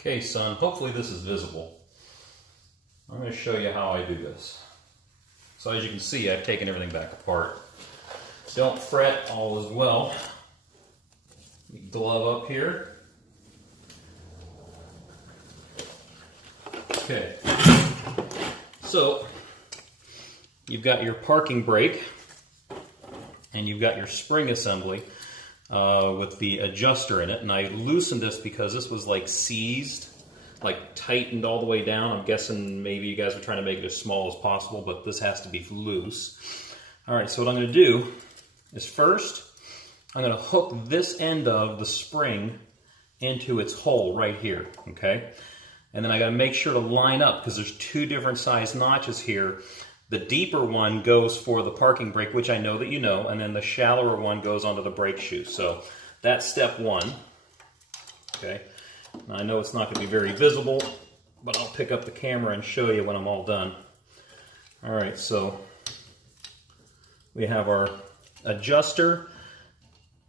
Okay, son, hopefully this is visible. I'm going to show you how I do this. So as you can see, I've taken everything back apart. Don't fret, all is well. Glove up here. Okay, so you've got your parking brake and you've got your spring assembly with the adjuster in it, and I loosened this because this was like seized, like tightened all the way down. I'm guessing maybe you guys are trying to make it as small as possible, but this has to be loose. Alright, so what I'm going to do is first I'm going to hook this end of the spring into its hole right here, okay? And then I got to make sure to line up because there's two different size notches here. The deeper one goes for the parking brake, which I know that you know, and then the shallower one goes onto the brake shoe. So that's step one. Okay. Now, I know it's not going to be very visible, but I'll pick up the camera and show you when I'm all done. All right, so we have our adjuster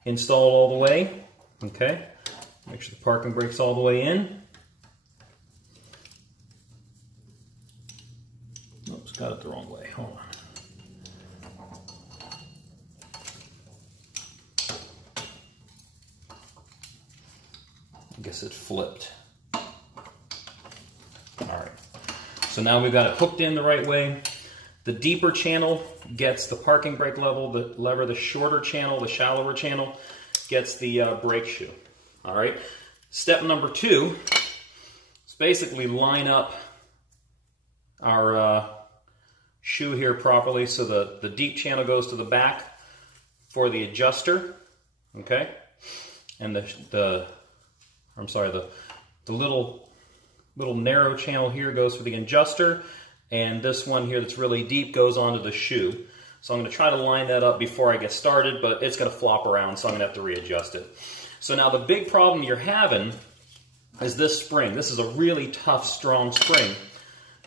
installed all the way. Okay. Make sure the parking brake's all the way in. Oops, got it the wrong way. Hold on. I guess it flipped. Alright. So now we've got it hooked in the right way. The deeper channel gets the parking brake lever. The shorter channel, the shallower channel, gets the brake shoe. Alright. Step number two is basically line up our shoe here properly, so the deep channel goes to the back for the adjuster, okay, and the little narrow channel here goes for the adjuster, and this one here that's really deep goes onto the shoe. So I'm going to try to line that up before I get started, but it's going to flop around, so I'm going to have to readjust it. So now the big problem you're having is this spring. This is a really tough, strong spring.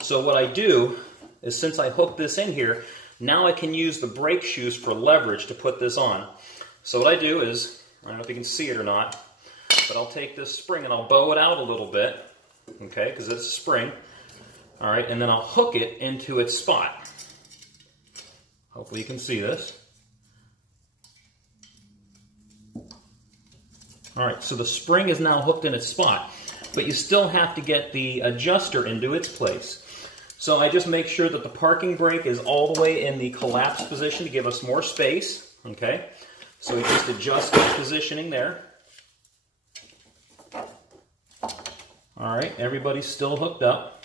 So what I do is, since I hooked this in here, now I can use the brake shoes for leverage to put this on. So what I do is, I don't know if you can see it or not, but I'll take this spring and I'll bow it out a little bit, okay, because it's a spring. All right, and then I'll hook it into its spot. Hopefully you can see this. All right, so the spring is now hooked in its spot, but you still have to get the adjuster into its place. So I just make sure that the parking brake is all the way in the collapsed position to give us more space, okay? So we just adjust the positioning there. All right, everybody's still hooked up.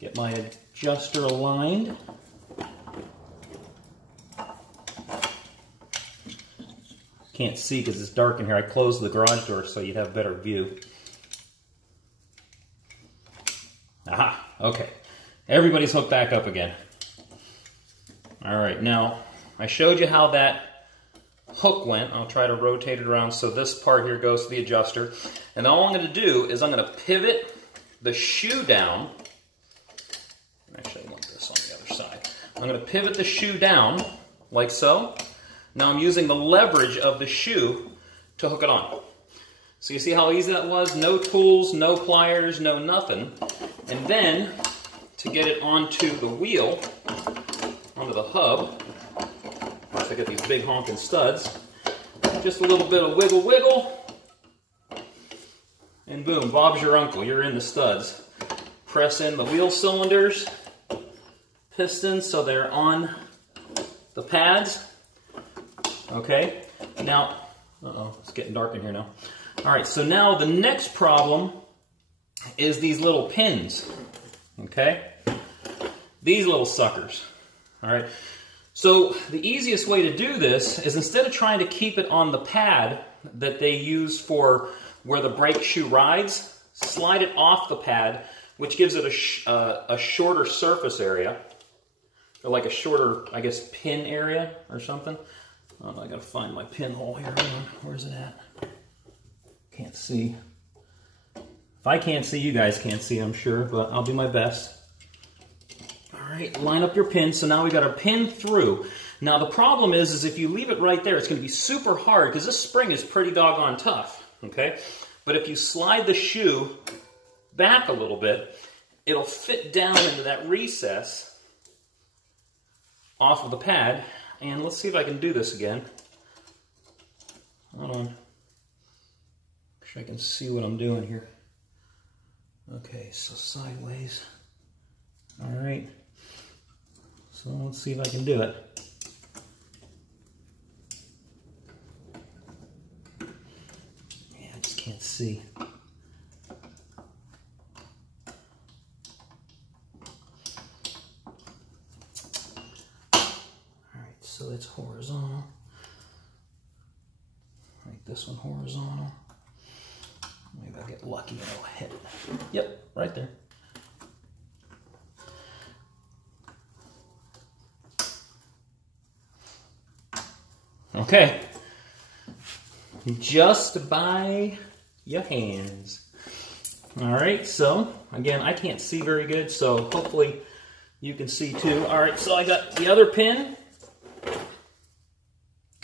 Get my adjuster aligned. Can't see because it's dark in here. I closed the garage door so you'd have better view. Aha, okay. Everybody's hooked back up again. All right, now I showed you how that hook went. I'll try to rotate it around so this part here goes to the adjuster. And all I'm going to do is I'm going to pivot the shoe down. Actually, I want this on the other side. I'm going to pivot the shoe down like so. Now I'm using the leverage of the shoe to hook it on. So you see how easy that was? No tools, no pliers, no nothing. And then, to get it onto the wheel, onto the hub, I got these big honking studs, just a little bit of wiggle wiggle, and boom, Bob's your uncle, you're in the studs. Press in the wheel cylinders, pistons, so they're on the pads. Okay, now, it's getting dark in here now. All right, so now the next problem is these little pins, okay? These little suckers, all right? So the easiest way to do this is, instead of trying to keep it on the pad that they use for where the brake shoe rides, slide it off the pad, which gives it a shorter surface area, or like a shorter, I guess, pin area or something. Oh, I gotta find my pinhole here. Where's it at? Can't see. If I can't see, you guys can't see, I'm sure, but I'll do my best. All right, line up your pin. So now we got our pin through. Now the problem is if you leave it right there, it's going to be super hard because this spring is pretty doggone tough, okay? But if you slide the shoe back a little bit, it'll fit down into that recess off of the pad. And let's see if I can do this again. Hold on. Make sure I can see what I'm doing here. Okay, so sideways. All right. So let's see if I can do it. Yeah, I just can't see. So it's horizontal. Make this one horizontal. Maybe I'll get lucky and I'll hit it. Yep, right there. Okay. Just by your hands. All right, so again, I can't see very good, so hopefully you can see too. All right, so I got the other pin.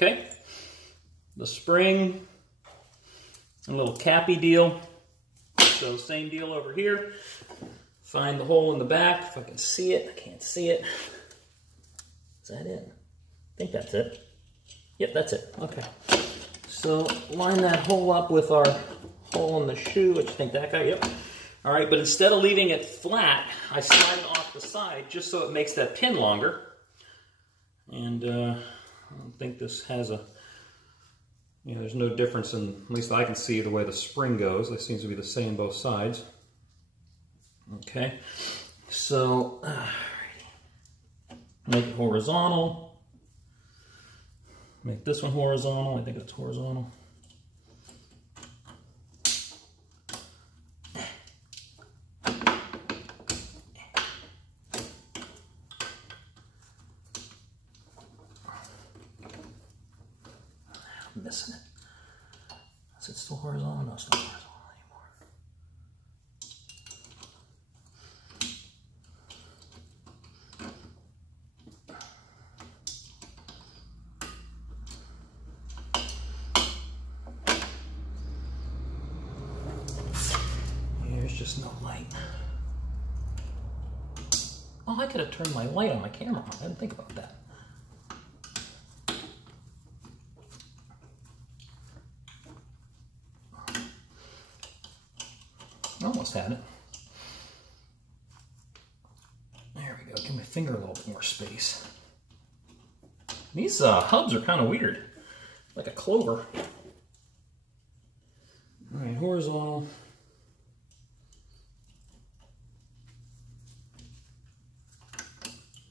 Okay, the spring, a little cappy deal. So same deal over here. Find the hole in the back, if I can see it. I can't see it. Is that it? I think that's it. Yep, that's it. Okay. So line that hole up with our hole in the shoe. What do you think, that guy? Yep. All right, but instead of leaving it flat, I slide it off the side just so it makes that pin longer. And I don't think this has a, there's no difference in, at least I can see the way the spring goes. It seems to be the same both sides. Okay, so make it horizontal. Make this one horizontal. I think it's horizontal. I'm missing it. Is it still horizontal? No, it's not horizontal anymore. There's just no light. Oh, I could have turned my light on my camera on. I didn't think about that. Almost had it. There we go. Give my finger a little bit more space. These hubs are kind of weird. Like a clover. All right, horizontal.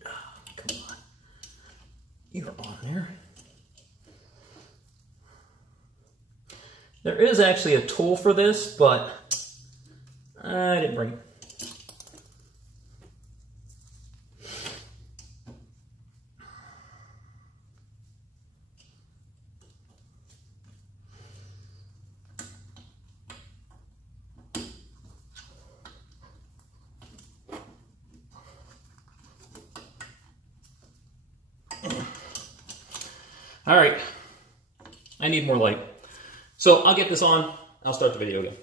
Oh, come on. You're on there. There is actually a tool for this, but I didn't bring it. All right, I need more light. So I'll get this on, I'll start the video again.